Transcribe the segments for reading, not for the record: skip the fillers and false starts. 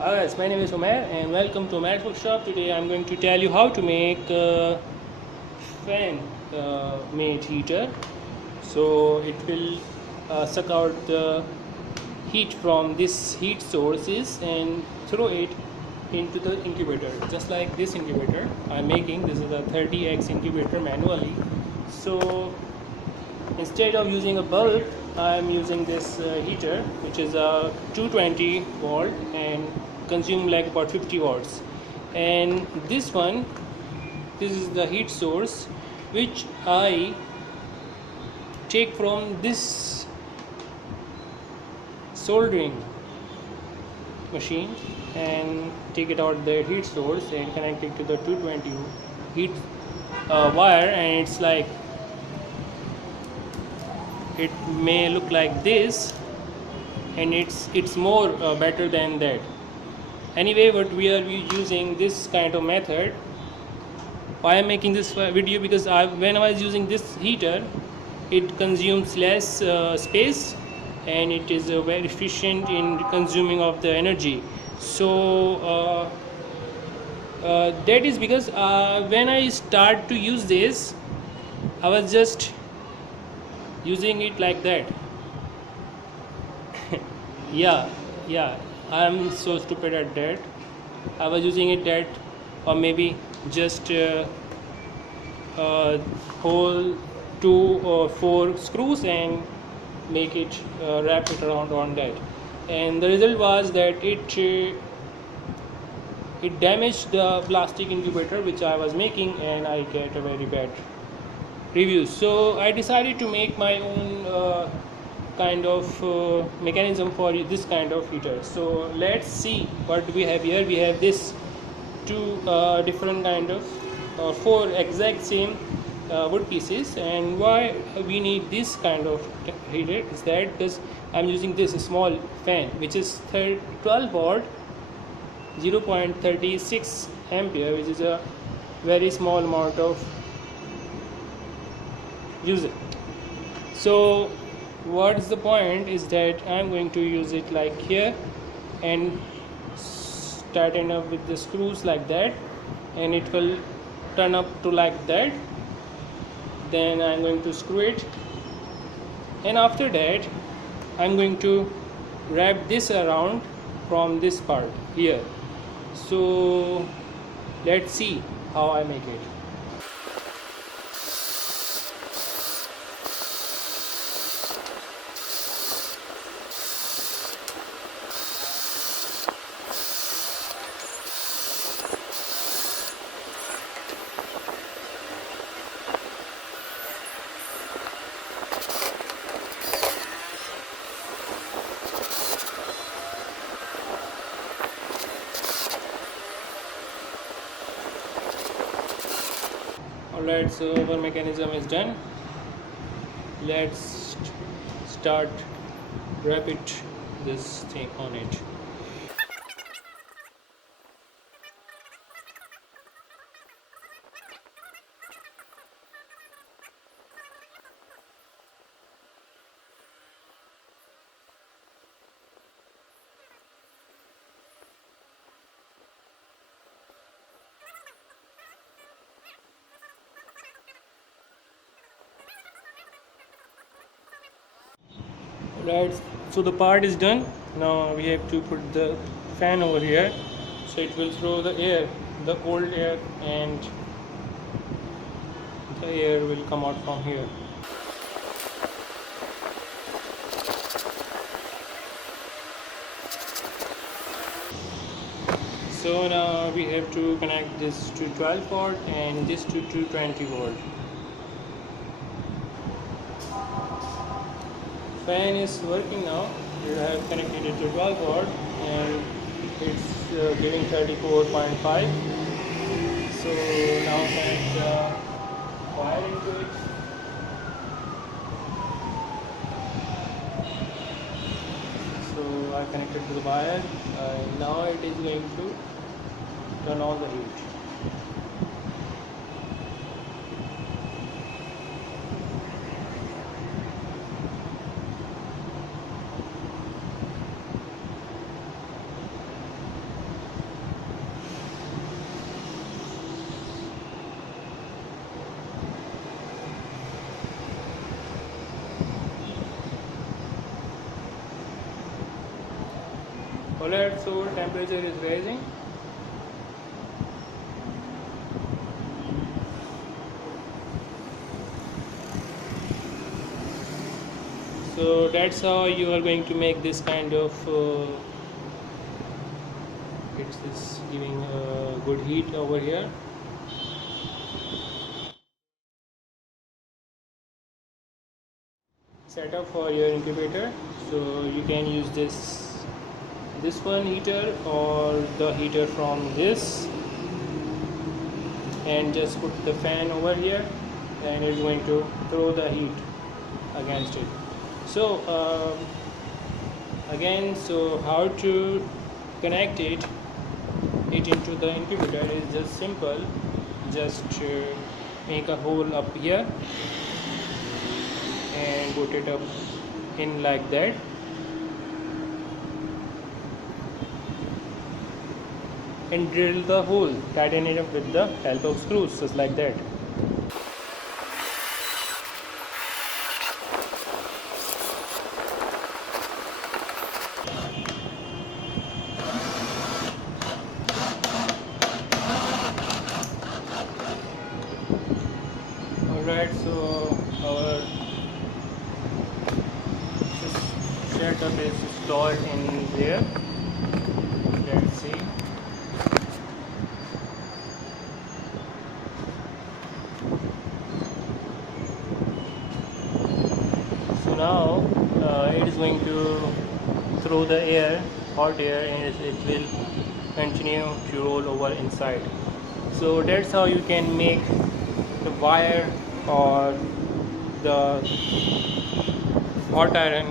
Hi guys, my name is Umair and welcome to Umair's Bookshop. Today I'm going to tell you how to make a fan made heater. So it will suck out the heat from this heat sources and throw it into the incubator. Just like this incubator I'm making. This is a 30x incubator manually. So instead of using a bulb, I am using this heater, which is a 220 volt and consume like about 50 watts. And this one, this is the heat source, which I take from this soldering machine and take it out the heat source and connect it to the 220 heat wire, and it's like it may look like this, and it's more better than that. Anyway, what we are using this kind of method. Why I'm making this video? Because when I was using this heater, it consumes less space and it is very efficient in consuming of the energy. So that is because when I start to use this, I was just using it like that. yeah, yeah, I'm so stupid at that. I was using it that, or maybe just hole 2 or 4 screws and make it wrap it around on that, and the result was that it damaged the plastic incubator which I was making, and I get a very bad review. So I decided to make my own kind of mechanism for this kind of heater. So let's see what we have here. We have this two different kind of 4 exact same wood pieces. And why we need this kind of heater is that because I'm using this small fan which is 12 watt 0.36 ampere, which is a very small amount of user. So what's the point is that I'm going to use it like here and tighten up with the screws like that, and it will turn up to like that. Then I'm going to screw it, and after that I'm going to wrap this around from this part here. So let's see how I make it. Alright, so our mechanism is done. Let's start wrap it this thing on it. Right, so the part is done. Now we have to put the fan over here, so it will throw the air, the cold air, and the air will come out from here. So now we have to connect this to 12 volt and this to 220 volt. Fan is working now. We have connected it to 12 volt and it's giving 34.5. So now connect the wire into it. So I connected to the wire. Now it is going to turn on the heat. Alright, so temperature is rising. So that's how you are going to make this kind of it's giving good heat over here. Setup for your incubator, so you can use this one heater or the heater from this, and just put the fan over here and it's going to throw the heat against it. So again, so how to connect it into the incubator is just simple. Just make a hole up here and put it up in like that, and drill the hole, tighten it up with the help of screws, just like that. Alright, so our setup is installed in there. Let's see. So now it is going to throw the air, hot air, and it will continue to roll over inside. So that's how you can make the wire or the hot iron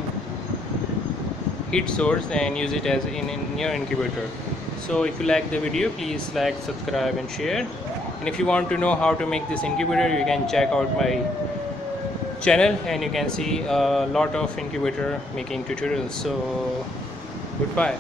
heat source and use it as in your incubator. So if you like the video, please like, subscribe and share. And if you want to know how to make this incubator, you can check out my channel and you can see a lot of incubator making tutorials. So goodbye.